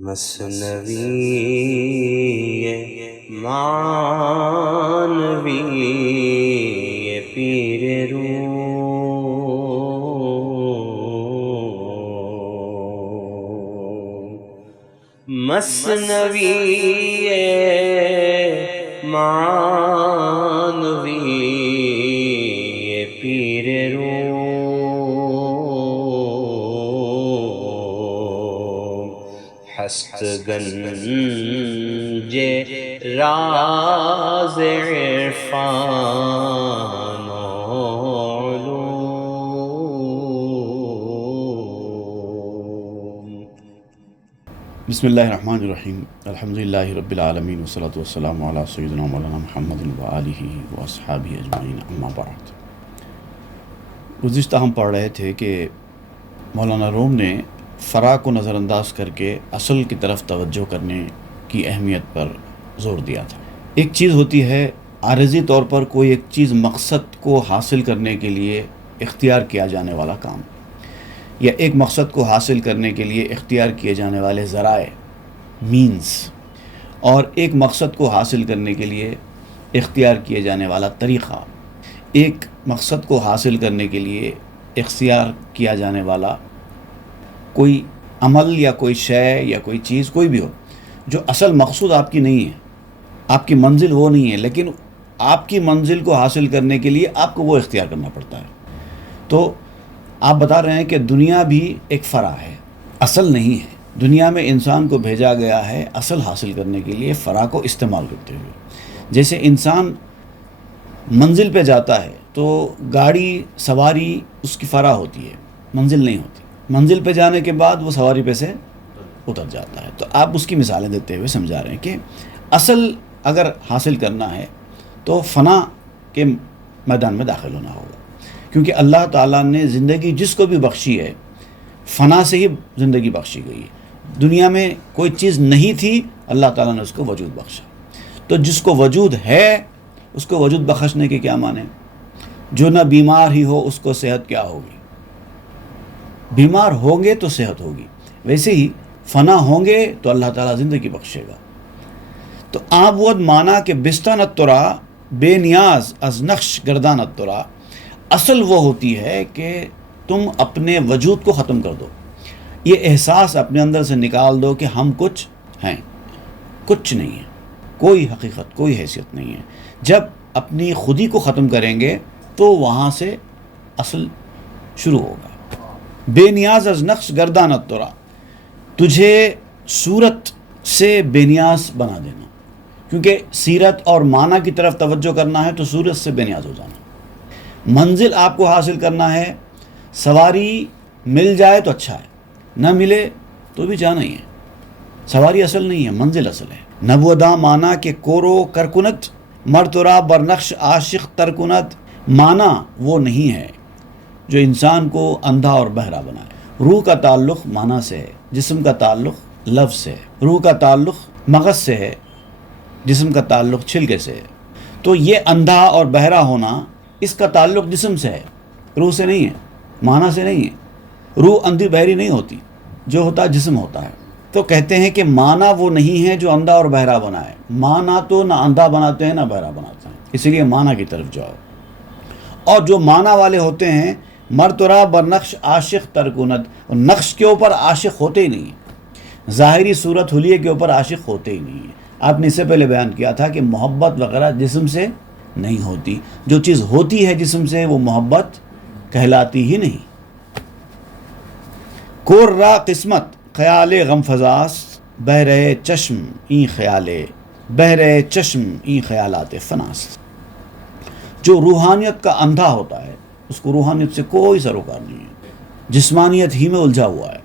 مثنوی معنوی پیر روم، مثنوی معنوی پیر روم، ہست گنج راز عرفان و علوم۔ بسم اللہ الرحمن الرحیم، الحمدللہ رب العالمین والصلاة والسلام علی سیدنا مولانا محمد وآلہ واصحابہ اجمعین، اما بعد۔ گزشتہ ہم پڑھ رہے تھے کہ مولانا روم نے فرع کو نظر انداز کر کے اصل کی طرف توجہ کرنے کی اہمیت پر زور دیا تھا۔ ایک چیز ہوتی ہے عارضی طور پر کوئی ایک چیز مقصد کو حاصل کرنے کے لیے اختیار کیا جانے والا کام، یا ایک مقصد کو حاصل کرنے کے لیے اختیار کیے جانے والے ذرائع مینز، اور ایک مقصد کو حاصل کرنے کے لیے اختیار کیے جانے والا طریقہ، ایک مقصد کو حاصل کرنے کے لیے اختیار کیا جانے والا کوئی عمل یا کوئی شے یا کوئی چیز کوئی بھی ہو جو اصل مقصود آپ کی نہیں ہے، آپ کی منزل وہ نہیں ہے، لیکن آپ کی منزل کو حاصل کرنے کے لیے آپ کو وہ اختیار کرنا پڑتا ہے۔ تو آپ بتا رہے ہیں کہ دنیا بھی ایک فرع ہے، اصل نہیں ہے۔ دنیا میں انسان کو بھیجا گیا ہے اصل حاصل کرنے کے لیے، فرع کو استعمال کرتے ہوئے۔ جیسے انسان منزل پہ جاتا ہے تو گاڑی سواری اس کی فرع ہوتی ہے، منزل نہیں ہوتی۔ منزل پہ جانے کے بعد وہ سواری پہ سے اتر جاتا ہے۔ تو آپ اس کی مثالیں دیتے ہوئے سمجھا رہے ہیں کہ اصل اگر حاصل کرنا ہے تو فنا کے میدان میں داخل ہونا ہوگا، کیونکہ اللہ تعالیٰ نے زندگی جس کو بھی بخشی ہے فنا سے ہی زندگی بخشی گئی ہے۔ دنیا میں کوئی چیز نہیں تھی، اللہ تعالیٰ نے اس کو وجود بخشا۔ تو جس کو وجود ہے اس کو وجود بخشنے کے کیا معنی؟ جو نہ بیمار ہی ہو اس کو صحت کیا ہوگی؟ بیمار ہوں گے تو صحت ہوگی، ویسے ہی فنا ہوں گے تو اللہ تعالیٰ زندگی بخشے گا۔ تو آپ وہ مانا کہ بستان الترا بے نیاز از نقش گردان الترا، اصل وہ ہوتی ہے کہ تم اپنے وجود کو ختم کر دو، یہ احساس اپنے اندر سے نکال دو کہ ہم کچھ ہیں، کچھ نہیں ہے، کوئی حقیقت کوئی حیثیت نہیں ہے۔ جب اپنی خودی کو ختم کریں گے تو وہاں سے اصل شروع ہوگا۔ بے نیاز از نقش گردان الترا، تجھے صورت سے بے نیاز بنا دینا، کیونکہ سیرت اور معنی کی طرف توجہ کرنا ہے تو صورت سے بے نیاز ہو جانا۔ منزل آپ کو حاصل کرنا ہے، سواری مل جائے تو اچھا ہے، نہ ملے تو بھی جانا ہی ہے۔ سواری اصل نہیں ہے، منزل اصل ہے۔ نبودا مانا کہ کورو کرکنت مرترا برنقش عاشق ترکنت، مانا وہ نہیں ہے جو انسان کو اندھا اور بہرا بنائے۔ روح کا تعلق معنی سے ہے، جسم کا تعلق لفظ سے ہے۔ روح کا تعلق مغز سے ہے، جسم کا تعلق چھلکے سے ہے۔ تو یہ اندھا اور بہرا ہونا، اس کا تعلق جسم سے ہے، روح سے نہیں ہے، معنی سے نہیں ہے۔ روح اندھی بہری نہیں ہوتی، جو ہوتا ہے جسم ہوتا ہے۔ تو کہتے ہیں کہ معنی وہ نہیں ہے جو اندھا اور بہرا بنائے۔ معنی تو نہ اندھا بناتے ہیں نہ بہرا بناتے ہیں، اس لیے معنی کی طرف جاؤ۔ اور جو معنی والے ہوتے ہیں مرترا برنقش عاشق ترکنت، نقش کے اوپر عاشق ہوتے ہی نہیں ہیں، ظاہری صورت حلیے کے اوپر عاشق ہوتے ہی نہیں ہیں۔ آپ نے اس سے پہلے بیان کیا تھا کہ محبت وغیرہ جسم سے نہیں ہوتی، جو چیز ہوتی ہے جسم سے وہ محبت کہلاتی ہی نہیں۔ کور را قسمت خیال غم فزاست، بہ رہے چشم این خیال، بہ رہے چشم این خیالات فناست۔ جو روحانیت کا اندھا ہوتا ہے اس کو روحانیت سے کوئی سروکار نہیں ہے، جسمانیت ہی میں الجھا ہوا ہے۔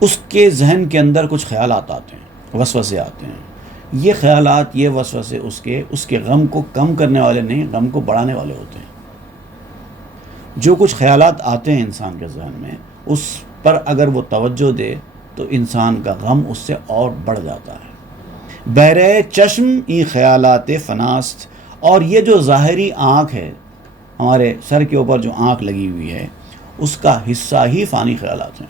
اس کے ذہن کے اندر کچھ خیالات آتے ہیں، وسوسے آتے ہیں، یہ خیالات یہ وسوسے اس کے غم کو کم کرنے والے نہیں، غم کو بڑھانے والے ہوتے ہیں۔ جو کچھ خیالات آتے ہیں انسان کے ذہن میں، اس پر اگر وہ توجہ دے تو انسان کا غم اس سے اور بڑھ جاتا ہے۔ بہرے چشم ای خیالات فناست، اور یہ جو ظاہری آنکھ ہے، ہمارے سر کے اوپر جو آنکھ لگی ہوئی ہے، اس کا حصہ ہی فانی خیالات ہیں،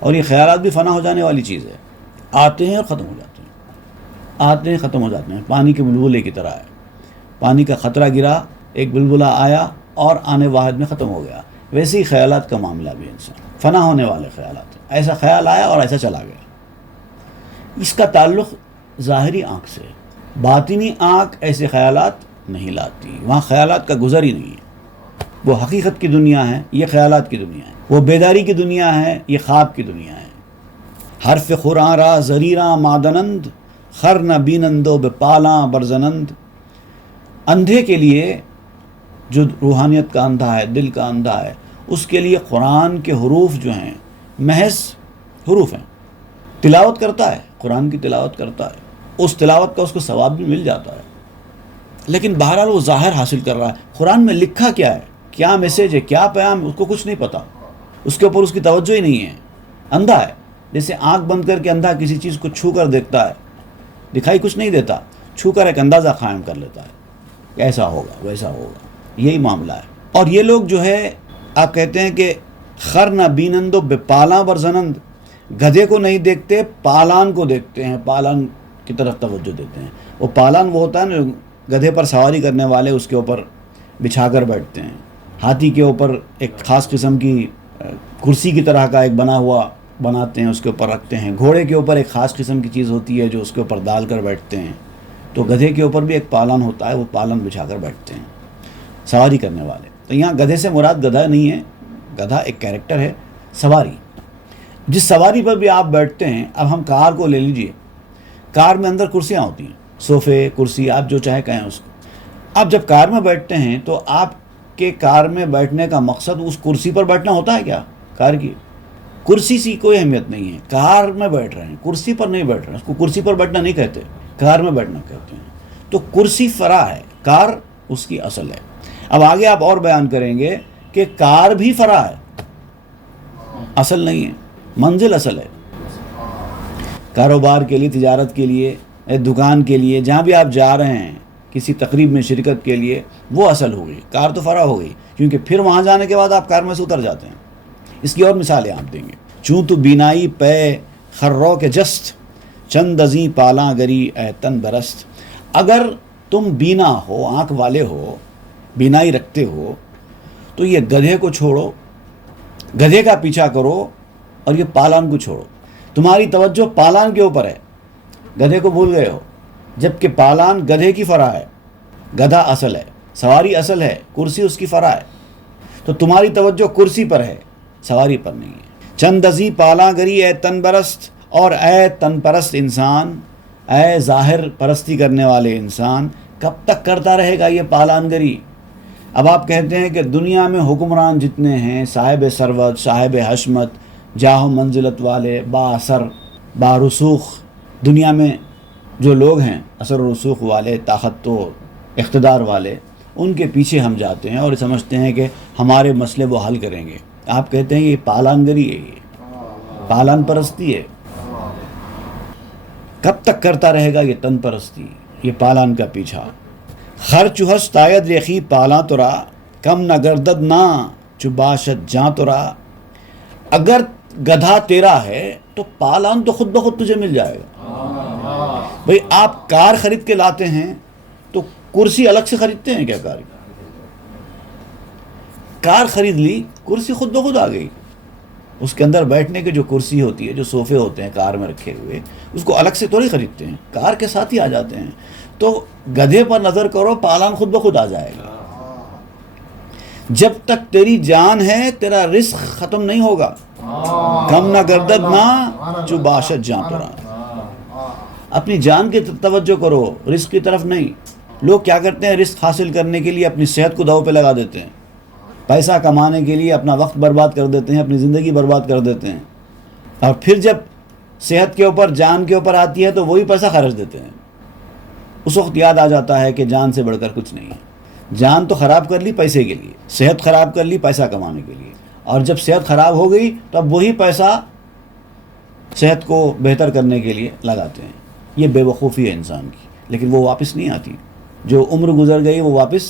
اور یہ خیالات بھی فنا ہو جانے والی چیز ہے۔ آتے ہیں اور ختم ہو جاتے ہیں، آتے ہیں ختم ہو جاتے ہیں، پانی کے بلبلے کی طرح ہے، پانی کا خطرہ گرا، ایک بلبلہ آیا اور آنے واحد میں ختم ہو گیا۔ ویسے ہی خیالات کا معاملہ بھی انسان، فنا ہونے والے خیالات، ایسا خیال آیا اور ایسا چلا گیا۔ اس کا تعلق ظاہری آنکھ سے، باطنی آنکھ ایسے خیالات نہیں لاتی، وہاں خیالات کا گزر ہی نہیں ہے۔ وہ حقیقت کی دنیا ہے، یہ خیالات کی دنیا ہے، وہ بیداری کی دنیا ہے، یہ خواب کی دنیا ہے۔ حرف قرآن را زریراں مادنند، خر نہ بینندو بپالاں برزنند۔ اندھے کے لیے، جو روحانیت کا اندھا ہے، دل کا اندھا ہے، اس کے لیے قرآن کے حروف جو ہیں محض حروف ہیں۔ تلاوت کرتا ہے، قرآن کی تلاوت کرتا ہے، اس تلاوت کا اس کو ثواب بھی مل جاتا ہے، لیکن بہرحال وہ ظاہر حاصل کر رہا ہے۔ قرآن میں لکھا کیا ہے، کیا میسیج ہے، کیا پیام ہے، اس کو کچھ نہیں پتا، اس کے اوپر اس کی توجہ ہی نہیں ہے، اندھا ہے۔ جیسے آنکھ بند کر کے اندھا کسی چیز کو چھو کر دیکھتا ہے، دکھائی کچھ نہیں دیتا، چھو کر ایک اندازہ قائم کر لیتا ہے، ایسا ہوگا ویسا ہوگا، یہی معاملہ ہے۔ اور یہ لوگ جو ہے، آپ کہتے ہیں کہ خر نہ بینندو بے پالاں برزنند، گدھے کو نہیں دیکھتے، پالان کو دیکھتے ہیں، پالان کی طرف توجہ دیتے ہیں۔ وہ پالان وہ ہوتا ہے نا، گدھے پر سواری کرنے والے اس کے اوپر بچھا کر بیٹھتے ہیں، ہاتھی کے اوپر ایک خاص قسم کی کرسی کی طرح کا ایک بنا ہوا بناتے ہیں، اس کے اوپر رکھتے ہیں۔ گھوڑے کے اوپر ایک خاص قسم کی چیز ہوتی ہے جو اس کے اوپر ڈال کر بیٹھتے ہیں۔ تو گدھے کے اوپر بھی ایک پالان ہوتا ہے، وہ پالن بچھا کر بیٹھتے ہیں سواری کرنے والے۔ تو یہاں گدھے سے مراد گدھا نہیں ہے، گدھا ایک کیریکٹر ہے، سواری۔ جس سواری پر بھی آپ بیٹھتے ہیں، اب ہم کار کو لے لیجئے، کار میں اندر کرسیاں ہوتی ہیں، صوفے، کرسی، آپ جو چاہے کہیں اس کو۔ آپ جب کار میں بیٹھتے ہیں تو آپ کے کار میں بیٹھنے کا مقصد اس کرسی پر بیٹھنا ہوتا ہے کیا؟ کار کی کرسی سی کوئی اہمیت نہیں ہے، کار میں بیٹھ رہے ہیں، کرسی پر نہیں بیٹھ رہے ہیں، اس کو کرسی پر بیٹھنا نہیں کہتے، کار میں بیٹھنا کہتے ہیں۔ تو کرسی فرع ہے، کار اس کی اصل ہے۔ اب آگے آپ اور بیان کریں گے کہ کار بھی فرع ہے، اصل نہیں ہے، منزل اصل ہے۔ کاروبار کے لیے، تجارت کے لیے، دکان کے لیے، جہاں بھی آپ جا رہے ہیں کسی تقریب میں شرکت کے لیے، وہ اصل ہو گئی، کار تو فرع ہو گئی، کیونکہ پھر وہاں جانے کے بعد آپ کار میں سے اتر جاتے ہیں۔ اس کی اور مثالیں آپ دیں گے۔ چوں تو بینائی پے خرو کے جست، چند ازیں پالاں گری اے تن برست۔ اگر تم بینا ہو، آنکھ والے ہو، بینائی رکھتے ہو، تو یہ گدھے کو چھوڑو، گدھے کا پیچھا کرو، اور یہ پالان کو چھوڑو۔ تمہاری توجہ پالان کے اوپر ہے، گدھے کو بھول گئے ہو، جبکہ پالان گدھے کی فرع ہے، گدھا اصل ہے، سواری اصل ہے، کرسی اس کی فرع ہے۔ تو تمہاری توجہ کرسی پر ہے، سواری پر نہیں ہے۔ چند ازیں پالاں گری اے تن برست، اور اے تن پرست انسان، اے ظاہر پرستی کرنے والے انسان، کب تک کرتا رہے گا یہ پالان گری؟ اب آپ کہتے ہیں کہ دنیا میں حکمران جتنے ہیں، صاحب ثروت، صاحب حشمت، جاہ و منزلت والے، با اثر، با رسوخ، دنیا میں جو لوگ ہیں اثر و رسوخ والے، طاقت و اقتدار والے، ان کے پیچھے ہم جاتے ہیں اور سمجھتے ہیں کہ ہمارے مسئلے وہ حل کریں گے۔ آپ کہتے ہیں یہ پالان گری ہے، یہ پالان پرستی ہے۔ کب تک کرتا رہے گا یہ تن پرستی، یہ پالان کا پیچھا؟ خر چوہس تاید ریخی پالاں ترا، کم نہ گردد نہ چباشت جاں ترا۔ اگر گدھا تیرا ہے تو پالان تو خود بخود تجھے مل جائے گا۔ بھئی آپ کار خرید کے لاتے ہیں تو کرسی الگ سے خریدتے ہیں کیا؟ کار خرید لی، کرسی خود بخود آ گئی۔ اس کے اندر بیٹھنے کی جو کرسی ہوتی ہے، جو صوفے ہوتے ہیں کار میں رکھے ہوئے، اس کو الگ سے تھوڑی خریدتے ہیں، کار کے ساتھ ہی آ جاتے ہیں۔ تو گدھے پر نظر کرو، پالان خود بخود آ جائے گا۔ جب تک تیری جان ہے تیرا رزق ختم نہیں ہوگا۔ کم نہ گردد نہ چو باشد جاں ترا۔ اپنی جان کی توجہ کرو، رزق کی طرف نہیں۔ لوگ کیا کرتے ہیں، رزق حاصل کرنے کے لیے اپنی صحت کو داؤ پہ لگا دیتے ہیں، پیسہ کمانے کے لیے اپنا وقت برباد کر دیتے ہیں، اپنی زندگی برباد کر دیتے ہیں، اور پھر جب صحت کے اوپر، جان کے اوپر آتی ہے تو وہی پیسہ خرچ دیتے ہیں۔ اس وقت یاد آ جاتا ہے کہ جان سے بڑھ کر کچھ نہیں ہے۔ جان تو خراب کر لی پیسے کے لیے، صحت خراب کر لی پیسہ کمانے کے لیے، اور جب صحت خراب ہو گئی تو اب وہی پیسہ صحت کو بہتر کرنے کے لیے لگاتے ہیں۔ یہ بے وقوفی ہے انسان کی، لیکن وہ واپس نہیں آتی۔ جو عمر گزر گئی وہ واپس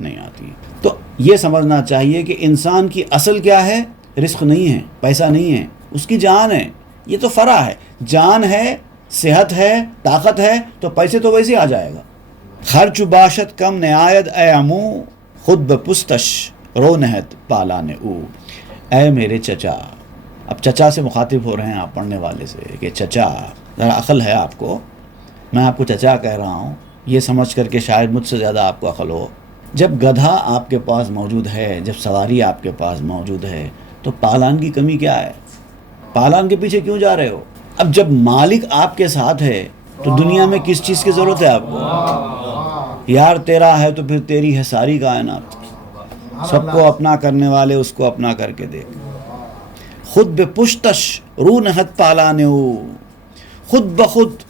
نہیں آتی۔ تو یہ سمجھنا چاہیے کہ انسان کی اصل کیا ہے؟ رزق نہیں ہے، پیسہ نہیں ہے، اس کی جان ہے۔ یہ تو فرع ہے. جان ہے، صحت ہے، طاقت ہے تو پیسے تو ویسے آ جائے گا. خرچ باشد کم نہایت اے امو خود بپستش رو نہت پالان او. اے میرے چچا، اب چچا سے مخاطب ہو رہے ہیں آپ پڑھنے والے سے کہ چچا، ذرا عقل ہے آپ کو، میں آپ کو چچا کہہ رہا ہوں یہ سمجھ کر کہ شاید مجھ سے زیادہ آپ کو عقل ہو. جب گدھا آپ کے پاس موجود ہے، جب سواری آپ کے پاس موجود ہے تو پالان کی کمی کیا ہے؟ پالان کے پیچھے کیوں جا رہے ہو؟ اب جب مالک آپ کے ساتھ ہے تو دنیا میں کس چیز کی ضرورت ہے آپ کو؟ یار تیرا ہے تو پھر تیری ہے ساری کائنات. سب کو اپنا کرنے والے اس کو اپنا کر کے دیکھ. خود بے پشتش رو نہت پالانو، خود بخود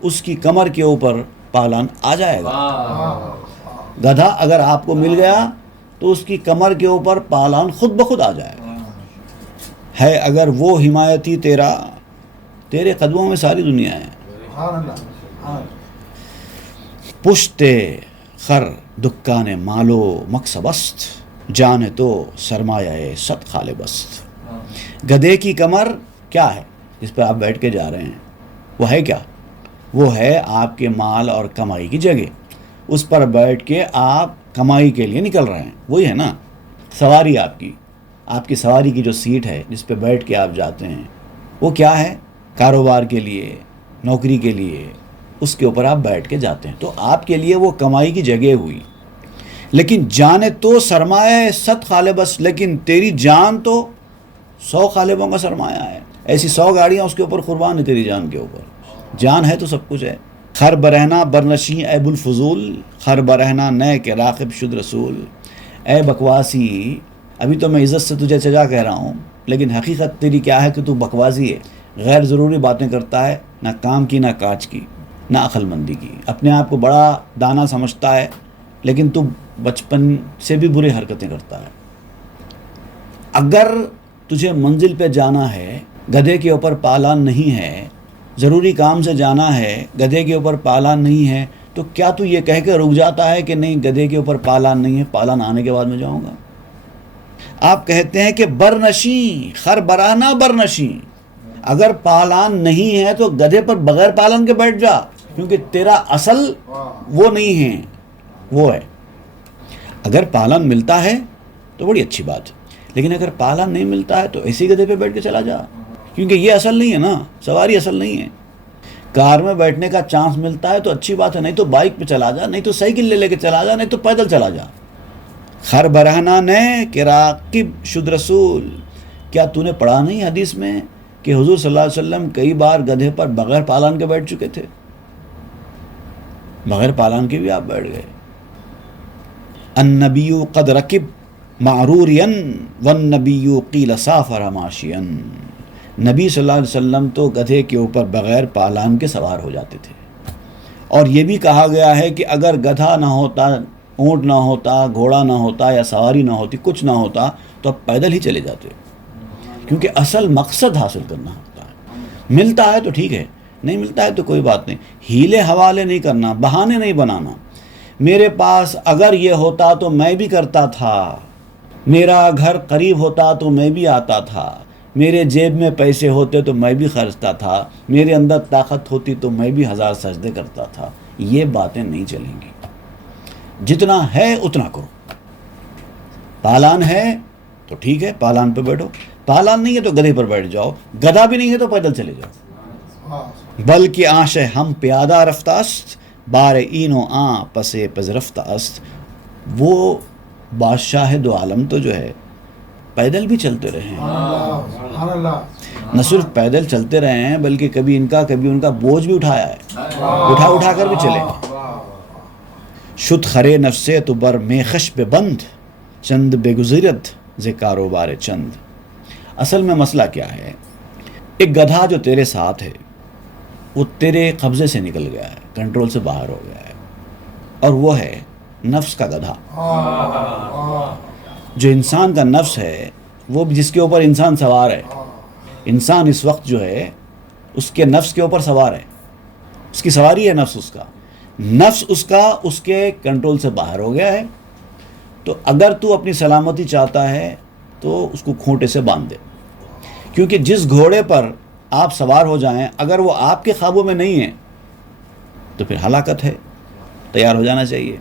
اس کی کمر کے اوپر پالان آ جائے گا. گدھا اگر آپ کو مل گیا تو اس کی کمر کے اوپر پالان خود بخود آ جائے گا. ہے اگر وہ حمایتی تیرا، تیرے قدموں میں ساری دنیا ہے. پشتے خر دکان مالو مکسب است، جان تو سرمایہ ست خالب است. گدھے کی کمر کیا ہے جس پہ آپ بیٹھ کے جا رہے ہیں؟ وہ ہے کیا؟ وہ ہے آپ کے مال اور کمائی کی جگہ. اس پر بیٹھ کے آپ کمائی کے لیے نکل رہے ہیں، وہی ہے نا سواری. آپ کی سواری کی جو سیٹ ہے جس پہ بیٹھ کے آپ جاتے ہیں وہ کیا ہے؟ کاروبار کے لیے، نوکری کے لیے، اس کے اوپر آپ بیٹھ کے جاتے ہیں تو آپ کے لیے وہ کمائی کی جگہ ہوئی. لیکن جانے تو سرمایہ ست خالبس، لیکن تیری جان تو 100 خالبوں کا سرمایہ ہے. ایسی 100 گاڑیاں اس کے اوپر قربان ہے تیری جان کے اوپر. جان ہے تو سب کچھ ہے. خر برہنا برنشیں اے بلفضول، خر برہنا نئے کے راقب شد رسول. اے بکواسی، ابھی تو میں عزت سے تجھے چچا کہہ رہا ہوں لیکن حقیقت تیری کیا ہے کہ تو بکواسی ہے، غیر ضروری باتیں کرتا ہے، نہ کام کی نہ کاج کی نہ عقل مندی کی. اپنے آپ کو بڑا دانا سمجھتا ہے لیکن تو بچپن سے بھی بری حرکتیں کرتا ہے. اگر تجھے منزل پہ جانا ہے، گدھے کے اوپر پالان نہیں ہے، ضروری کام سے جانا ہے، گدھے کے اوپر پالان نہیں ہے، تو کیا تو یہ کہہ کے رک جاتا ہے کہ نہیں گدھے کے اوپر پالان نہیں ہے، پالان آنے کے بعد میں جاؤں گا؟ آپ کہتے ہیں کہ برنشیں خر برانا برنشیں، اگر پالان نہیں ہے تو گدھے پر بغیر پالان کے بیٹھ جا، کیونکہ تیرا اصل وہ نہیں ہے، وہ ہے. اگر پالان ملتا ہے تو بڑی اچھی بات، لیکن اگر پالان نہیں ملتا ہے تو ایسی گدھے پہ بیٹھ کے چلا جا، کیونکہ یہ اصل نہیں ہے نا، سواری اصل نہیں ہے. کار میں بیٹھنے کا چانس ملتا ہے تو اچھی بات ہے، نہیں تو بائک پہ چلا جا، نہیں تو سائیکل لے کے چلا جا، نہیں تو پیدل چلا جا. خر برہنا نے کہ راقب شد رسول، کیا تو نے پڑھا نہیں حدیث میں کہ حضور صلی اللہ علیہ وسلم کئی بار گدھے پر بغیر پالان کے بیٹھ چکے تھے؟ بغیر پالان کے بھی آپ بیٹھ گئے. النبی قد رکب معرورین والنبی قیل سافر ماشیا. نبی صلی اللہ علیہ وسلم تو گدھے کے اوپر بغیر پالان کے سوار ہو جاتے تھے، اور یہ بھی کہا گیا ہے کہ اگر گدھا نہ ہوتا، اونٹ نہ ہوتا، گھوڑا نہ ہوتا یا سواری نہ ہوتی، کچھ نہ ہوتا تو اب پیدل ہی چلے جاتے، کیونکہ اصل مقصد حاصل کرنا ہوتا ہے. ملتا ہے تو ٹھیک ہے، نہیں ملتا ہے تو کوئی بات نہیں. ہیلے حوالے نہیں کرنا، بہانے نہیں بنانا. میرے پاس اگر یہ ہوتا تو میں بھی کرتا تھا، میرا گھر قریب ہوتا تو میں بھی آتا تھا، میرے جیب میں پیسے ہوتے تو میں بھی خرچتا تھا، میرے اندر طاقت ہوتی تو میں بھی 1000 سجدے کرتا تھا. یہ باتیں نہیں چلیں گی. جتنا ہے اتنا کرو. پالان ہے تو ٹھیک ہے، پالان پہ بیٹھو. پالان نہیں ہے تو گدھے پر بیٹھ جاؤ. گدھا بھی نہیں ہے تو پیدل چلے جاؤ. بلکہ آش ہم پیادہ رفتہ است، بار اینو آ پسے پز رفتہ است. وہ بادشاہ دو عالم تو جو ہے پیدل بھی چلتے رہے ہیں، نہ صرف پیدل چلتے رہے ہیں بلکہ کبھی ان کا کبھی ان کا بوجھ بھی اٹھایا ہے، اٹھا کر بھی چلے ہیں. شد خرے نفسے تو بر میخش بے بند، چند بے گزرت ز کاروبار چند. اصل میں مسئلہ کیا ہے؟ ایک گدھا جو تیرے ساتھ ہے وہ تیرے قبضے سے نکل گیا ہے، کنٹرول سے باہر ہو گیا ہے، اور وہ ہے نفس کا گدھا. جو انسان کا نفس ہے، وہ جس کے اوپر انسان سوار ہے، انسان اس وقت جو ہے اس کے نفس کے اوپر سوار ہے، اس کی سواری ہے نفس. نفس اس کے کنٹرول سے باہر ہو گیا ہے. تو اگر تو اپنی سلامتی چاہتا ہے تو اس کو کھوٹے سے باندھ دے، کیونکہ جس گھوڑے پر آپ سوار ہو جائیں، اگر وہ آپ کے قابو میں نہیں ہیں تو پھر ہلاکت ہے، تیار ہو جانا چاہیے۔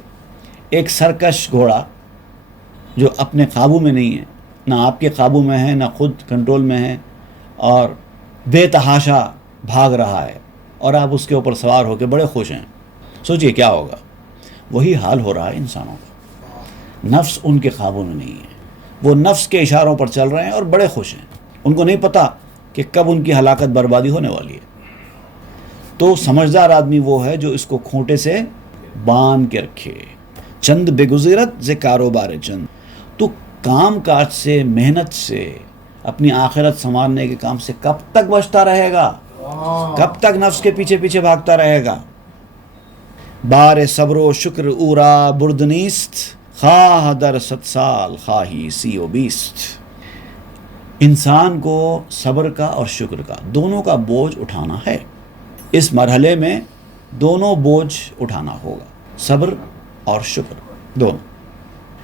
ایک سرکش گھوڑا جو اپنے قابو میں نہیں ہے، نہ آپ کے قابو میں ہے، نہ خود کنٹرول میں ہے، اور بے تحاشا بھاگ رہا ہے، اور آپ اس کے اوپر سوار ہو کے بڑے خوش ہیں، سوچئے کیا ہوگا؟ وہی حال ہو رہا ہے انسانوں کا۔ نفس ان کے قابو میں نہیں ہے، وہ نفس کے اشاروں پر چل رہے ہیں اور بڑے خوش ہیں، ان کو نہیں پتہ کہ کب ان کی ہلاکت بربادی ہونے والی ہے۔ تو سمجھدار آدمی وہ ہے جو اس کو کھوٹے سے باندھ کے رکھے۔ چند بے گزرت ز کاروبار چند، تو کام کاج سے، محنت سے، اپنی آخرت سنوارنے کے کام سے کب تک بچتا رہے گا؟ کب تک نفس کے پیچھے پیچھے بھاگتا رہے گا؟ بار صبر و شکر اورا بردنیست، خواہ در 100 سال خواہی 30 و 20۔ انسان کو صبر کا اور شکر کا دونوں کا بوجھ اٹھانا ہے۔ اس مرحلے میں دونوں بوجھ اٹھانا ہوگا، صبر اور شکر دونوں،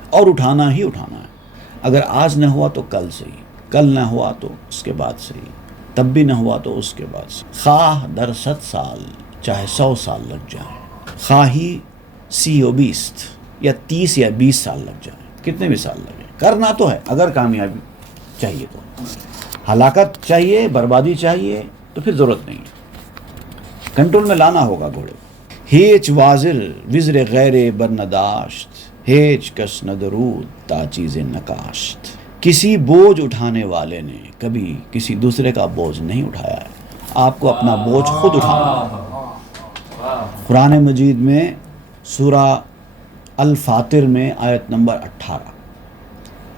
اور اٹھانا ہی اٹھانا ہے۔ اگر آج نہ ہوا تو کل صحیح، کل نہ ہوا تو اس کے بعد صحیح، تب بھی نہ ہوا تو اس کے بعد صحیح۔ خواہ در 100 سال، چاہے 100 سال لگ جائیں، خواہی 30 و 20 یا 30 یا 20 سال لگ جائیں، کتنے بھی سال لگیں، کرنا تو ہے۔ اگر کامیابی چاہیے تو ہلاکت چاہیے، بربادی چاہیے تو پھر ضرورت نہیں ہے، کنٹرول میں لانا ہوگا گھوڑے۔ ہیچ وازر وزر غیر برنداشت، ہیچ کس ندرود تا چیز نکاشت۔ کسی بوجھ اٹھانے والے نے کبھی کسی دوسرے کا بوجھ نہیں اٹھایا ہے، آپ کو اپنا بوجھ خود اٹھانا ہے۔ قرآن مجید میں سورہ الفاطر میں آیت نمبر 18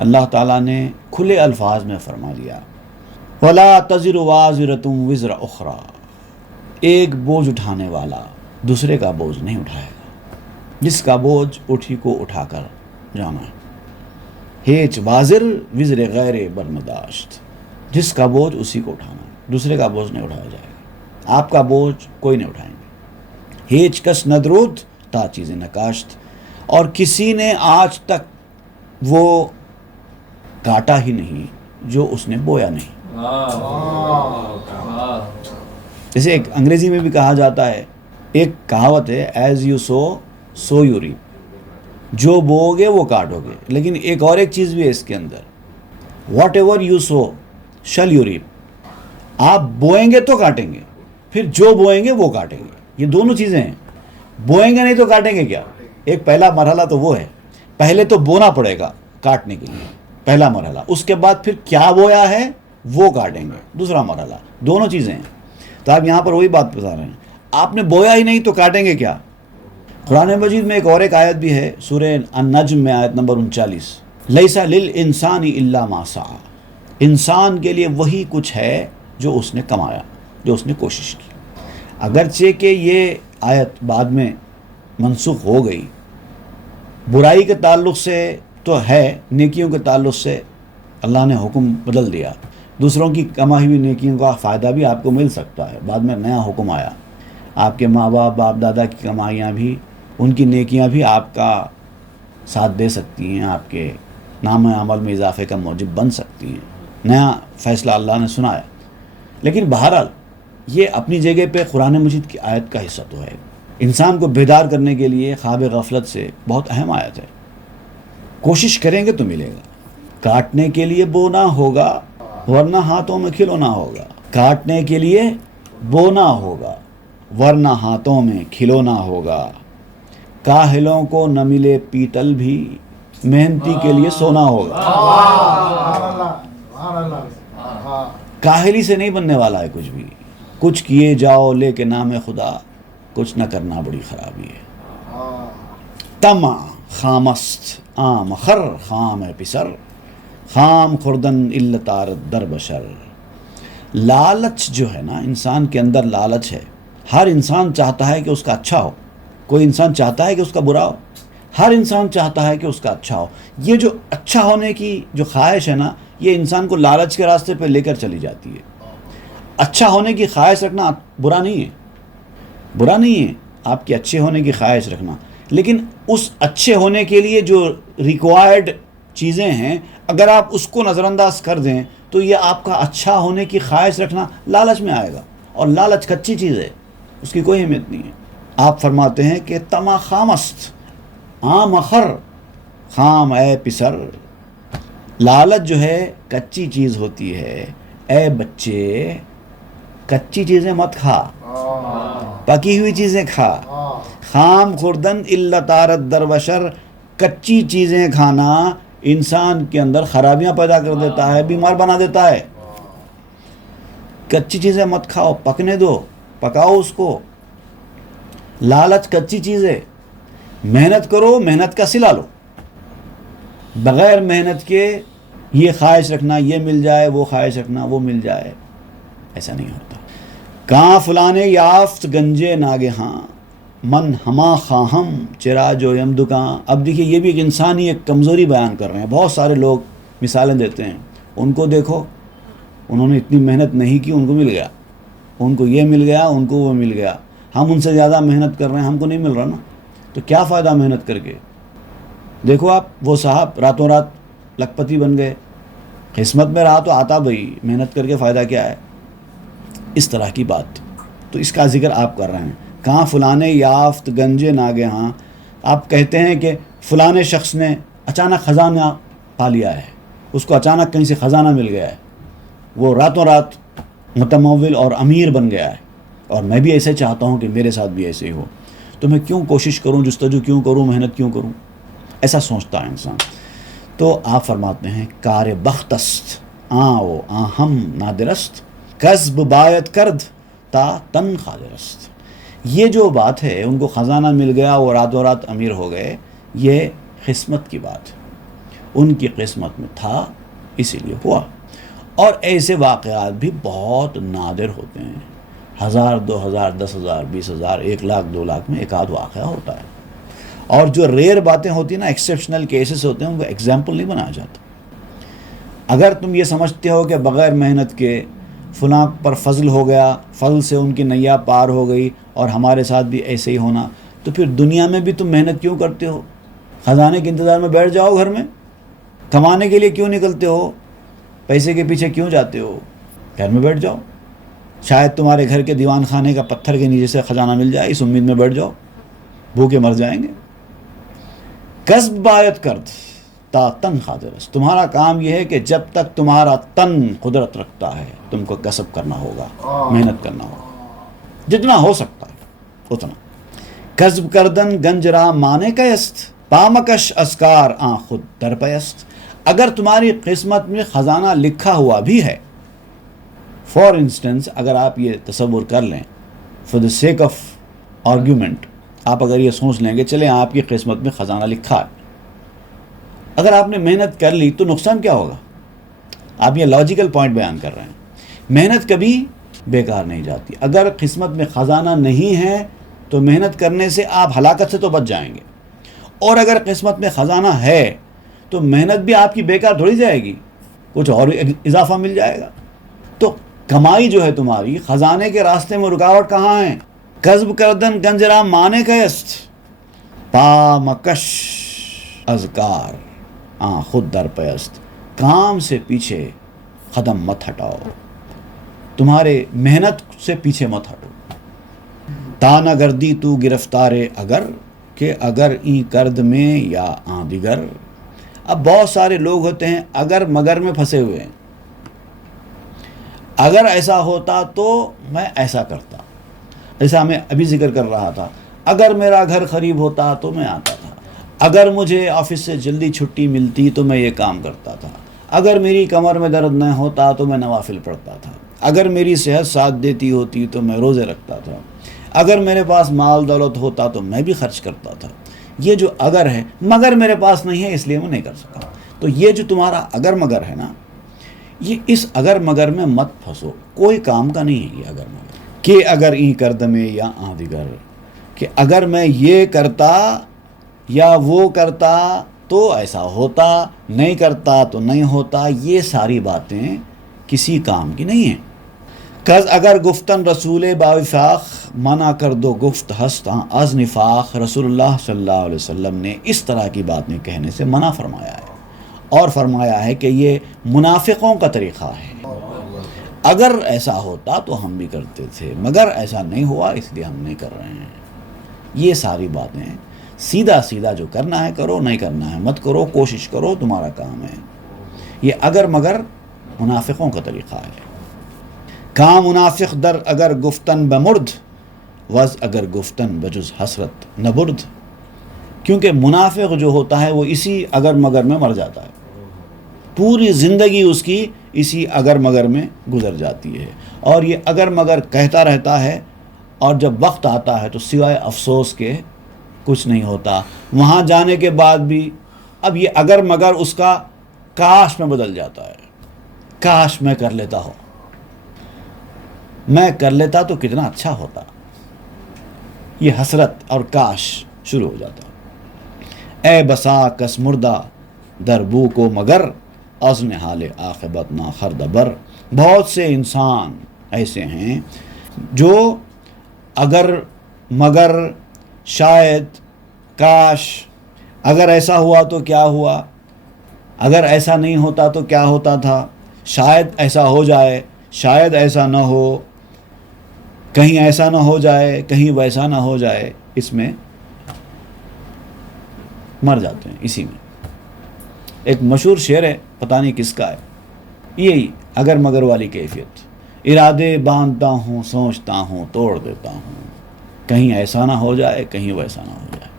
اللہ تعالیٰ نے کھلے الفاظ میں فرما دیا، وَلَا تَزِرُ وَازِرَةٌ وِزْرَ أُخْرَى۔ ایک بوجھ اٹھانے والا دوسرے کا بوجھ نہیں اٹھائے گا، جس کا بوجھ اٹھی کو اٹھا کر جانا ہے۔ ہیچ وازر وزر غیر برنداشت، جس کا بوجھ اسی کو اٹھانا ہے، دوسرے کا بوجھ نہیں اٹھایا جائے گا، آپ کا بوجھ کوئی نہیں اٹھائیں گے۔ ہیچ کس ندرود تا چیز نکاشت، اور کسی نے آج تک وہ کاٹا ہی نہیں جو اس نے بویا نہیں۔ جیسے ایک انگریزی میں بھی کہا جاتا ہے، ایک کہاوت ہے، as you sow so you reap, جو بو گے وہ کاٹو گے۔ لیکن ایک اور ایک چیز بھی ہے اس کے اندر، واٹ ایور یو سو شل یو ریپ، آپ بوئیں گے تو کاٹیں گے، پھر جو بوئیں گے وہ کاٹیں گے، یہ دونوں چیزیں ہیں۔ بوئیں گے نہیں تو کاٹیں گے کیا؟ ایک پہلا مرحلہ تو وہ ہے، پہلے تو بونا پڑے گا کاٹنے کے لیے، پہلا مرحلہ، اس کے بعد پھر کیا بویا ہے وہ کاٹیں گے، دوسرا مرحلہ، دونوں چیزیں ہیں۔ تو آپ یہاں پر وہی بات بتا رہے ہیں، آپ نے بویا ہی نہیں تو کاٹیں گے کیا؟ قرآن مجید میں ایک آیت بھی ہے، سورہ النجم میں آیت نمبر 39، لیس للانسان الا ما سعی، انسان کے لیے وہی کچھ ہے جو اس نے کمایا، جو اس نے کوشش کی۔ اگرچہ کہ یہ آیت بعد میں منسوخ ہو گئی، برائی کے تعلق سے تو ہے، نیکیوں کے تعلق سے اللہ نے حکم بدل دیا، دوسروں کی کمائی ہوئی نیکیوں کا فائدہ بھی آپ کو مل سکتا ہے۔ بعد میں نیا حکم آیا، آپ کے ماں باپ باپ دادا کی کمائیاں بھی، ان کی نیکیاں بھی آپ کا ساتھ دے سکتی ہیں، آپ کے نام عمل میں اضافے کا موجب بن سکتی ہیں، نیا فیصلہ اللہ نے سنایا۔ لیکن بہرحال یہ اپنی جگہ پہ قرآن مجید کی آیت کا حصہ تو ہے، انسان کو بیدار کرنے کے لیے خواب غفلت سے بہت اہم آیت ہے۔ کوشش کریں گے تو ملے گا، کاٹنے کے لیے بونا ہوگا ورنہ ہاتھوں میں کھلونا ہوگا، کاٹنے کے لیے بونا ہوگا ورنہ ہاتھوں میں کھلونا ہوگا، کاہلوں کو نہ ملے پیتل بھی محنتی کے لیے سونا ہوگا۔ کاہلی سے نہیں بننے والا ہے کچھ بھی، کچھ کیے جاؤ لے کے نام خدا، کچھ نہ کرنا بڑی خرابی ہے۔ طمع خامست عام خر خام ہے پسر، خام خوردن علتارت در بشر۔ لالچ جو ہے نا، انسان کے اندر لالچ ہے، ہر انسان چاہتا ہے کہ اس کا اچھا ہو، کوئی انسان چاہتا ہے کہ اس کا برا ہو، ہر انسان چاہتا ہے کہ اس کا اچھا ہو۔ یہ جو اچھا ہونے کی جو خواہش ہے نا، یہ انسان کو لالچ کے راستے پہ لے کر چلی جاتی ہے۔ اچھا ہونے کی خواہش رکھنا برا نہیں ہے، برا نہیں ہے آپ کے اچھے ہونے کی خواہش رکھنا، لیکن اس اچھے ہونے کے لیے جو ریکوائرڈ چیزیں ہیں، اگر آپ اس کو نظر انداز کر دیں تو یہ آپ کا اچھا ہونے کی خواہش رکھنا لالچ میں آئے گا، اور لالچ کچی چیز ہے، اس کی کوئی اہمیت نہیں ہے۔ آپ فرماتے ہیں کہ تما خامست عام اخر خام اے پسر، لالچ جو ہے کچی چیز ہوتی ہے، اے بچے کچی چیزیں مت کھا، پکی ہوئی چیزیں کھا۔ خام خوردن الا طارت در بشر، کچی چیزیں کھانا انسان کے اندر خرابیاں پیدا کر دیتا ہے، بیمار بنا دیتا ہے۔ کچی چیزیں مت کھاؤ، پکنے دو، پکاؤ اس کو۔ لالچ کچی چیز ہے، محنت کرو، محنت کا صلہ لو۔ بغیر محنت کے یہ خواہش رکھنا یہ مل جائے، وہ خواہش رکھنا وہ مل جائے، ایسا نہیں ہوتا۔ کہاں فلانے یافت گنجے ناگہاں، من ہما خواہم چرا جو یم دکاں۔ اب دیکھیے یہ بھی ایک انسانی ایک کمزوری بیان کر رہے ہیں۔ بہت سارے لوگ مثالیں دیتے ہیں، ان کو دیکھو انہوں نے اتنی محنت نہیں کی، ان کو مل گیا، ان کو یہ مل گیا، ان کو وہ مل گیا۔ ہم ان سے زیادہ محنت کر رہے ہیں، ہم کو نہیں مل رہا نا، تو کیا فائدہ محنت کر کے؟ دیکھو آپ وہ صاحب راتوں رات لکھپتی بن گئے، قسمت میں رہا تو آتا بھائی، محنت کر کے فائدہ کیا ہے؟ اس طرح کی بات، تو اس کا ذکر آپ کر رہے ہیں۔ کہاں فلانے یافت گنجے ناگہاں، آپ کہتے ہیں کہ فلانے شخص نے اچانک خزانہ پا لیا ہے، اس کو اچانک کہیں سے خزانہ مل گیا ہے، وہ راتوں رات متمول اور امیر بن گیا ہے، اور میں بھی ایسے چاہتا ہوں کہ میرے ساتھ بھی ایسے ہی ہو، تو میں کیوں کوشش کروں، جستجو کیوں کروں، محنت کیوں کروں؟ ایسا سوچتا ہے انسان۔ تو آپ فرماتے ہیں کار بختست آؤ آہم نادرست، کسب باید کرد تا تن خادرست۔ یہ جو بات ہے، ان کو خزانہ مل گیا، وہ راتوں رات امیر ہو گئے، یہ قسمت کی بات ہے، ان کی قسمت میں تھا اسی لیے ہوا۔ اور ایسے واقعات بھی بہت نادر ہوتے ہیں، 1000 2000 10,000 20,000 1 لاکھ 2 لاکھ میں ایک آدھ واقعہ ہوتا ہے۔ اور جو ریئر باتیں ہوتی ہیں نا، ایکسیپشنل کیسز ہوتے ہیں، ان کو ایگزامپل نہیں بنایا جاتا۔ اگر تم یہ سمجھتے ہو کہ بغیر محنت کے فلاں پر فضل ہو گیا، فضل سے ان کی نیا پار ہو گئی، اور ہمارے ساتھ بھی ایسے ہی ہونا، تو پھر دنیا میں بھی تم محنت کیوں کرتے ہو؟ خزانے کے انتظار میں بیٹھ جاؤ گھر میں، کمانے کے لیے کیوں نکلتے ہو؟ پیسے کے پیچھے کیوں جاتے ہو؟ گھر میں بیٹھ جاؤ، شاید تمہارے گھر کے دیوان خانے کا پتھر کے نیچے سے خزانہ مل جائے، اس امید میں بیٹھ جاؤ، بھوکے مر جائیں گے۔ کسب باید کرد تا تن خادرست، تمہارا کام یہ ہے کہ جب تک تمہارا تن قدرت رکھتا ہے تم کو کسب کرنا ہوگا، محنت کرنا ہوگا، جتنا ہو سکتا ہے اتنا۔ کسب کردن گنجرا مانے کیست، پامکش اسکار آن خود در پیست۔ اگر تمہاری قسمت میں خزانہ لکھا ہوا بھی ہے، فار انسٹنس اگر آپ یہ تصور کر لیں، for the sake of argument, آپ اگر یہ سوچ لیں کہ چلیں آپ کی قسمت میں خزانہ لکھا ہے، اگر آپ نے محنت کر لی تو نقصان کیا ہوگا؟ آپ یہ لاجیکل پوائنٹ بیان کر رہے ہیں۔ محنت کبھی بیکار نہیں جاتی۔ اگر قسمت میں خزانہ نہیں ہے تو محنت کرنے سے آپ ہلاکت سے تو بچ جائیں گے، اور اگر قسمت میں خزانہ ہے تو محنت بھی آپ کی بیکار تھوڑی جائے گی، کچھ اور اضافہ مل جائے گا۔ تو کمائی جو ہے تمہاری، خزانے کے راستے میں رکاوٹ کہاں ہے؟ کسب کردن گنجرا مانے کیست، پا مکش ازکار آن خود در پیست۔ کام سے پیچھے قدم مت ہٹاؤ، تمہارے محنت سے پیچھے مت ہٹو۔ تانا گردی تو گرفتارے اگر، کہ اگر این کرد میں یا آن دیگر۔ اب بہت سارے لوگ ہوتے ہیں اگر مگر میں پھنسے ہوئے ہیں، اگر ایسا ہوتا تو میں ایسا کرتا، ایسا میں ابھی ذکر کر رہا تھا، اگر میرا گھر قریب ہوتا تو میں آتا تھا، اگر مجھے آفس سے جلدی چھٹی ملتی تو میں یہ کام کرتا تھا، اگر میری کمر میں درد نہ ہوتا تو میں نوافل پڑھتا تھا، اگر میری صحت ساتھ دیتی ہوتی تو میں روزے رکھتا تھا، اگر میرے پاس مال دولت ہوتا تو میں بھی خرچ کرتا تھا۔ یہ جو اگر ہے، مگر میرے پاس نہیں ہے اس لیے میں نہیں کر سکا۔ تو یہ جو تمہارا اگر مگر ہے نا، یہ اس اگر مگر میں مت پھنسو، کوئی کام کا نہیں ہے یہ اگر مگر، کہ اگر این کرد میں یا آن دیگر، کہ اگر میں یہ کرتا یا وہ کرتا تو ایسا ہوتا، نہیں کرتا تو نہیں ہوتا، یہ ساری باتیں کسی کام کی نہیں ہیں۔ کز اگر گفتن رسول باوفاق، منع کر دو گفت ہست از نفاق۔ رسول اللہ صلی اللہ علیہ وسلم نے اس طرح کی باتیں کہنے سے منع فرمایا ہے، اور فرمایا ہے کہ یہ منافقوں کا طریقہ ہے، اگر ایسا ہوتا تو ہم بھی کرتے تھے، مگر ایسا نہیں ہوا اس لیے ہم نہیں کر رہے ہیں۔ یہ ساری باتیں سیدھا سیدھا جو کرنا ہے کرو، نہیں کرنا ہے مت کرو، کوشش کرو، تمہارا کام ہے۔ یہ اگر مگر منافقوں کا طریقہ ہے۔ کہاں منافق در اگر گفتن بمرد، وز اگر گفتن بجز حسرت نہ برد۔ کیونکہ منافق جو ہوتا ہے وہ اسی اگر مگر میں مر جاتا ہے، پوری زندگی اس کی اسی اگر مگر میں گزر جاتی ہے، اور یہ اگر مگر کہتا رہتا ہے، اور جب وقت آتا ہے تو سوائے افسوس کے کچھ نہیں ہوتا۔ وہاں جانے کے بعد بھی اب یہ اگر مگر اس کا کاش میں بدل جاتا ہے، کاش میں کر لیتا ہو، میں کر لیتا تو کتنا اچھا ہوتا، یہ حسرت اور کاش شروع ہو جاتا۔ اے بسا کس مردہ در بو کو مگر، از نحال عاقبت نا خردبر۔ بہت سے انسان ایسے ہیں جو اگر مگر شاید کاش، اگر ایسا ہوا تو کیا ہوا، اگر ایسا نہیں ہوتا تو کیا ہوتا تھا، شاید ایسا ہو جائے، شاید ایسا نہ ہو، کہیں ایسا نہ ہو جائے، کہیں ویسا نہ ہو جائے، اس میں مر جاتے ہیں۔ اسی میں ایک مشہور شعر ہے، پتہ نہیں کس کا ہے، یہی اگر مگر والی کیفیت، ارادے باندھتا ہوں، سوچتا ہوں، توڑ دیتا ہوں، کہیں ایسا نہ ہو جائے، کہیں ویسا نہ ہو جائے،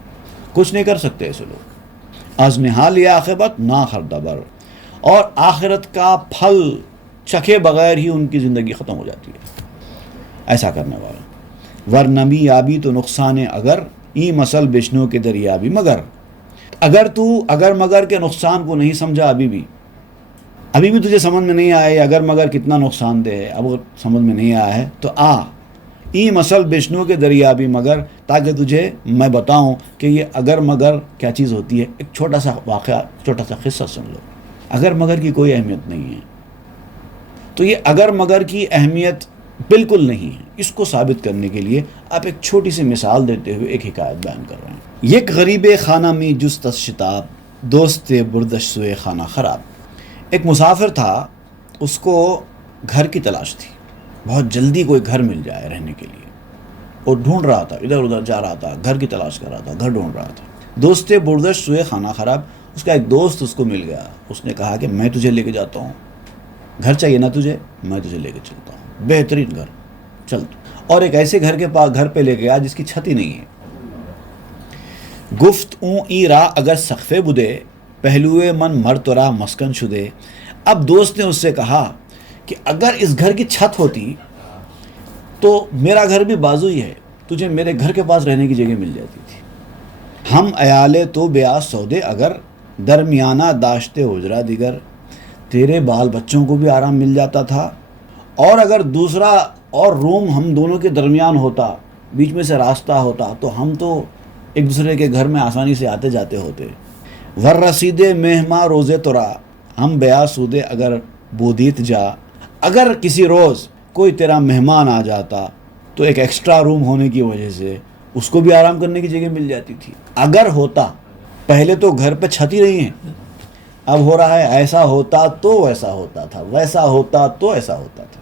کچھ نہیں کر سکتے ایسے لوگ۔ از نحال عاقبت نا خردبر، اور آخرت کا پھل چکھے بغیر ہی ان کی زندگی ختم ہو جاتی ہے ایسا کرنے والا۔ ورنمی آبی تو نقصان اگر، ای مسل بشنو کے دریابی مگر۔ اگر تو اگر مگر کے نقصان کو نہیں سمجھا، ابھی بھی تجھے سمجھ میں نہیں آیا اگر مگر کتنا نقصان دہ ہے، اب سمجھ میں نہیں آیا ہے تو آ ای مسل بشنو کے دریابی مگر، تاکہ تجھے میں بتاؤں کہ یہ اگر مگر کیا چیز ہوتی ہے۔ ایک چھوٹا سا واقعہ، چھوٹا سا قصہ سن لو۔ اگر مگر کی کوئی اہمیت نہیں ہے، تو یہ اگر مگر کی اہمیت بالکل نہیں ہے، اس کو ثابت کرنے کے لیے آپ ایک چھوٹی سی مثال دیتے ہوئے ایک حکایت بیان کر رہے ہیں۔ یک غریب خانہ میں جست از شتاب، دوست بردش سوئے خانہ خراب۔ ایک مسافر تھا، اس کو گھر کی تلاش تھی، بہت جلدی کوئی گھر مل جائے رہنے کے لیے، اور ڈھونڈ رہا تھا، ادھر ادھر جا رہا تھا، گھر کی تلاش کر رہا تھا، گھر ڈھونڈ رہا تھا۔ دوست بردش سوئے خانہ خراب، اس کا ایک دوست اس کو مل گیا، اس نے کہا کہ میں تجھے لے کے جاتا ہوں، گھر چاہیے نا تجھے، میں تجھے لے کے چلتا ہوں، بہترین گھر، چل۔ اور ایک ایسے گھر کے پاس گھر پہ لے گیا جس کی چھت ہی نہیں ہے۔ گفت اون ای را اگر سقفے بدے، پہلوئے من مر تو را مسکن شدے۔ اب دوست نے اس سے کہا کہ اگر اس گھر کی چھت ہوتی تو میرا گھر بھی بازو ہی ہے، تجھے میرے گھر کے پاس رہنے کی جگہ مل جاتی تھی۔ ہم ایالے تو بیاس سودے اگر، درمیانہ داشتے اجرا دیگر۔ تیرے بال بچوں کو بھی آرام مل جاتا تھا، اور اگر دوسرا اور روم ہم دونوں کے درمیان ہوتا، بیچ میں سے راستہ ہوتا، تو ہم تو ایک دوسرے کے گھر میں آسانی سے آتے جاتے ہوتے۔ ور رسیدے مہما روزے ترا، ہم بیاس سودے اگر بودیت جا۔ اگر کسی روز کوئی تیرا مہمان آ جاتا تو ایک ایکسٹرا روم ہونے کی وجہ سے اس کو بھی آرام کرنے کی جگہ مل جاتی تھی۔ اگر ہوتا، پہلے تو گھر پہ چھت ہی نہیں ہے، اب ہو رہا ہے ایسا ہوتا تو ویسا ہوتا تھا، ویسا ہوتا تو ایسا ہوتا تھا۔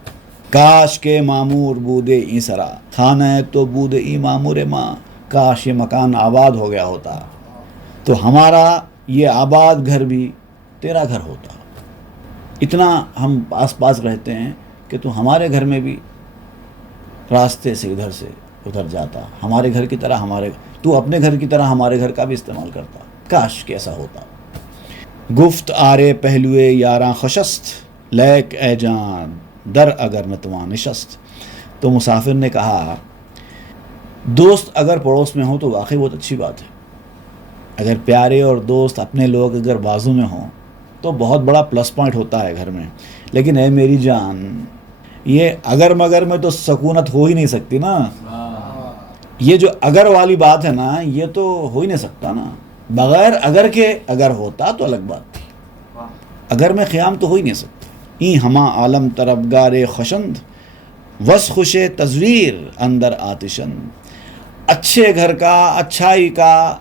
کاش کے معمور بودے ای سرا، خانہ تو بودے ای معمور ماں۔ کاش یہ مکان آباد ہو گیا ہوتا تو ہمارا یہ آباد گھر بھی تیرا گھر ہوتا۔ اتنا ہم آس پاس رہتے ہیں کہ تو ہمارے گھر میں بھی راستے سے ادھر سے ادھر جاتا، ہمارے گھر کی طرح تو اپنے گھر کی طرح ہمارے گھر کا بھی استعمال کرتا۔ کاش کیسا ہوتا۔ گفت آرے پہلوئے یاراں خشست، لیک اے جان در اگر نتواں نشست۔ تو مسافر نے کہا دوست اگر پڑوس میں ہوں تو واقعی بہت اچھی بات ہے، اگر پیارے اور دوست اپنے لوگ اگر بازو میں ہوں تو بہت بڑا پلس پوائنٹ ہوتا ہے گھر میں، لیکن اے میری جان، یہ اگر مگر میں تو سکونت ہو ہی نہیں سکتی نا۔ یہ جو اگر والی بات ہے نا، یہ تو ہو ہی نہیں سکتا نا، بغیر اگر کے اگر ہوتا تو الگ بات تھی، اگر میں قیام تو ہو ہی نہیں سکتا۔ ای ہما عالم طربگار خشند، وس خوش تصویر اندر آتشند۔ اچھے گھر کا، اچھائی کا،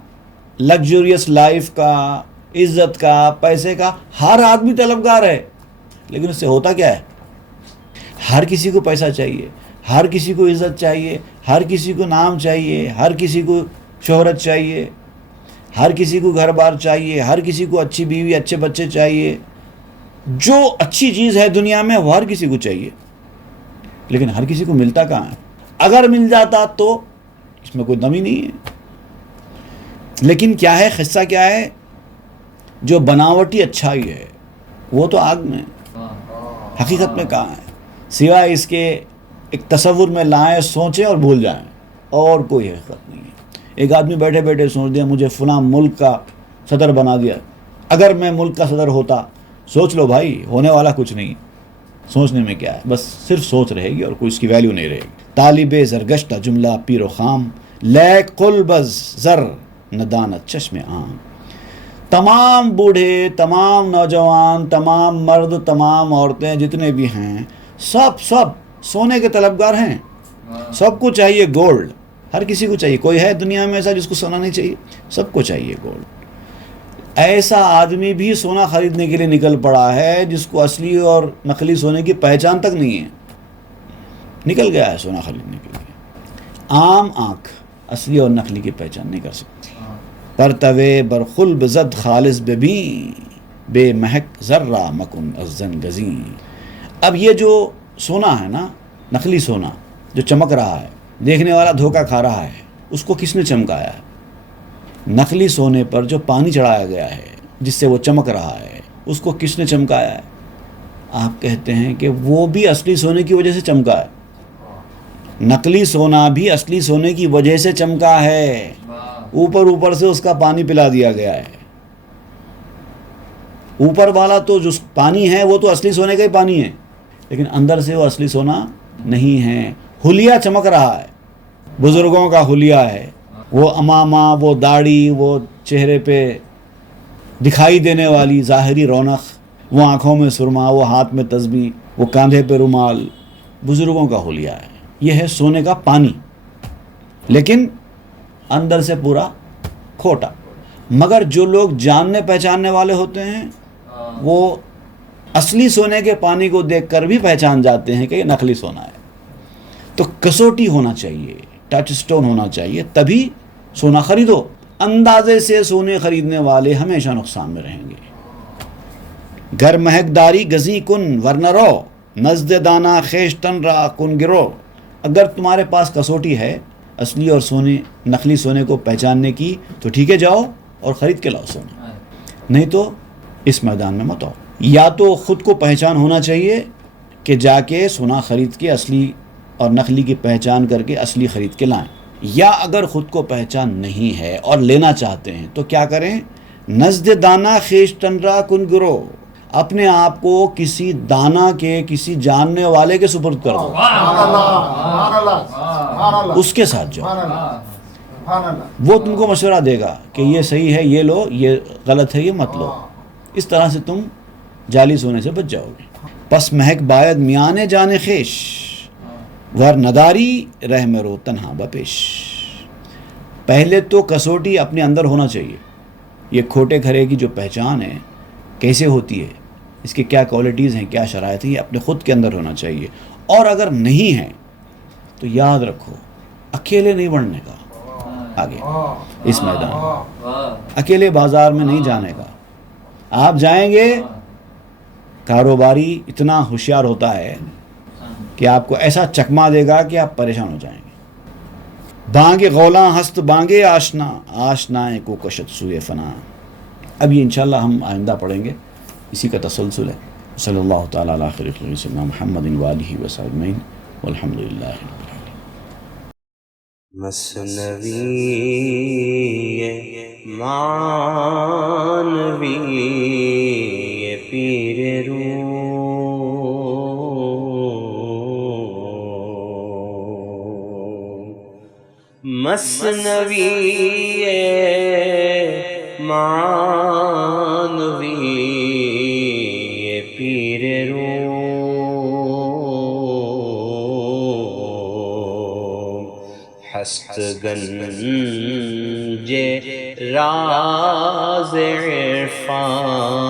لگژریس لائف کا، عزت کا، پیسے کا، ہر آدمی طلبگار ہے، لیکن اس سے ہوتا کیا ہے؟ ہر کسی کو پیسہ چاہیے، ہر کسی کو عزت چاہیے، ہر کسی کو نام چاہیے، ہر کسی کو شہرت چاہیے، ہر کسی کو گھر بار چاہیے، ہر کسی کو اچھی بیوی، اچھے بچے چاہیے، جو اچھی چیز ہے دنیا میں وہ ہر کسی کو چاہیے، لیکن ہر کسی کو ملتا کہاں ہے؟ اگر مل جاتا تو اس میں کوئی دم ہی نہیں ہے۔ لیکن کیا ہے، قصہ کیا ہے؟ جو بناوٹی اچھائی ہے وہ تو آگ میں، حقیقت میں کہاں ہے؟ سوائے اس کے ایک تصور میں لائیں، سوچیں اور بھول جائیں، اور کوئی حقیقت نہیں ہے۔ ایک آدمی بیٹھے بیٹھے سوچ دیا مجھے فلاں ملک کا صدر بنا دیا، اگر میں ملک کا صدر ہوتا، سوچ لو بھائی، ہونے والا کچھ نہیں، سوچنے میں کیا ہے، بس صرف سوچ رہے گی اور کوئی اس کی ویلیو نہیں رہے گی۔ طالب زرگشتہ جملہ پیر و خام، لیک قلبز زر ندانت چشم عام۔ تمام بوڑھے، تمام نوجوان، تمام مرد، تمام عورتیں جتنے بھی ہیں، سب سونے کے طلبگار ہیں، سب کو چاہیے گولڈ، ہر کسی کو چاہیے۔ کوئی ہے دنیا میں ایسا جس کو سونا نہیں چاہیے؟ سب کو چاہیے گولڈ۔ ایسا آدمی بھی سونا خریدنے کے لیے نکل پڑا ہے جس کو اصلی اور نقلی سونے کی پہچان تک نہیں ہے، نکل گیا ہے سونا خریدنے کے لیے۔ عام آنکھ اصلی اور نقلی کی پہچان نہیں کر سکتی۔ پرتوے برخلب زد خالص ببین، بے مہک ذرہ مکن از زن گزین۔ اب یہ جو سونا ہے نا، نقلی سونا جو چمک رہا ہے، دیکھنے والا دھوکہ کھا رہا ہے، اس کو کس نے چمکایا ہے؟ نقلی سونے پر جو پانی چڑھایا گیا ہے جس سے وہ چمک رہا ہے، اس کو کس نے چمکایا ہے؟ آپ کہتے ہیں کہ وہ بھی اصلی سونے کی وجہ سے چمکا ہے۔ نقلی سونا بھی اصلی سونے کی وجہ سے چمکا ہے، اوپر سے اس کا پانی پلا دیا گیا ہے۔ اوپر والا تو جو پانی ہے وہ تو اصلی سونے کا ہی پانی ہے، لیکن اندر سے وہ اصلی سونا نہیں ہے۔ حلیہ چمک رہا ہے، بزرگوں کا حلیہ ہے، وہ امامہ، وہ داڑھی، وہ چہرے پہ دکھائی دینے والی ظاہری رونق، وہ آنکھوں میں سرما، وہ ہاتھ میں تسبیح، وہ کاندھے پہ رومال، بزرگوں کا حلیہ ہے۔ یہ ہے سونے کا پانی، لیکن اندر سے پورا کھوٹا۔ مگر جو لوگ جاننے پہچاننے والے ہوتے ہیں وہ اصلی سونے کے پانی کو دیکھ کر بھی پہچان جاتے ہیں کہ یہ نقلی سونا ہے۔ تو کسوٹی ہونا چاہیے، ٹچ سٹون ہونا چاہیے، تبھی سونا خریدو۔ اندازے سے سونے خریدنے والے ہمیشہ نقصان میں رہیں گے۔ گر مہک داری گزی کن ورنہ رو، نزد دانا خیشتن را کن گرو۔ اگر تمہارے پاس کسوٹی ہے اصلی اور نقلی سونے کو پہچاننے کی تو ٹھیک ہے، جاؤ اور خرید کے لاؤ سونا، نہیں تو اس میدان میں مت آؤ۔ یا تو خود کو پہچان ہونا چاہیے کہ جا کے سونا خرید کے اصلی اور نقلی کی پہچان کر کے اصلی خرید کے لائیں، یا اگر خود کو پہچان نہیں ہے اور لینا چاہتے ہیں تو کیا کریں؟ نزد دانا خیشتن را کن گرو، اپنے آپ کو کسی دانا کے، کسی جاننے والے کے سپرد کر دو، اس کے ساتھ جاؤ، وہ تم کو مشورہ دے گا کہ یہ صحیح ہے یہ لو، یہ غلط ہے یہ مت لو۔ اس طرح سے تم جعلی سونے سے بچ جاؤ گے۔ پس مہک باید میانے جانے خیش، ور نداری رہ میں رو تنہا بپیش۔ پہلے تو کسوٹی اپنے اندر ہونا چاہیے، یہ کھوٹے کھرے کی جو پہچان ہے کیسے ہوتی ہے، اس کے کیا کوالٹیز ہیں، کیا شرائط ہیں، یہ اپنے خود کے اندر ہونا چاہیے۔ اور اگر نہیں ہے تو یاد رکھو اکیلے نہیں بڑھنے کا، آگے اس میدان اکیلے بازار میں نہیں جانے کا۔ آپ جائیں گے، کاروباری اتنا ہوشیار ہوتا ہے کہ آپ کو ایسا چکما دے گا کہ آپ پریشان ہو جائیں گے۔ بانگے غولاں ہست بانگے آشنا، آشنائیں کو کشت سوئے فنا۔ اب یہ انشاءاللہ ہم آئندہ پڑھیں گے، اسی کا تسلسل ہے۔ صلی اللہ تعالیٰ علی خیر خلق سیدنا محمد وآلہ وصحبہ اجمعین والحمد للہ رب العالمین۔ مثنوی معنوی پیر روم، مثنوی معنوی پیر روم، ہست گنج راز عرفان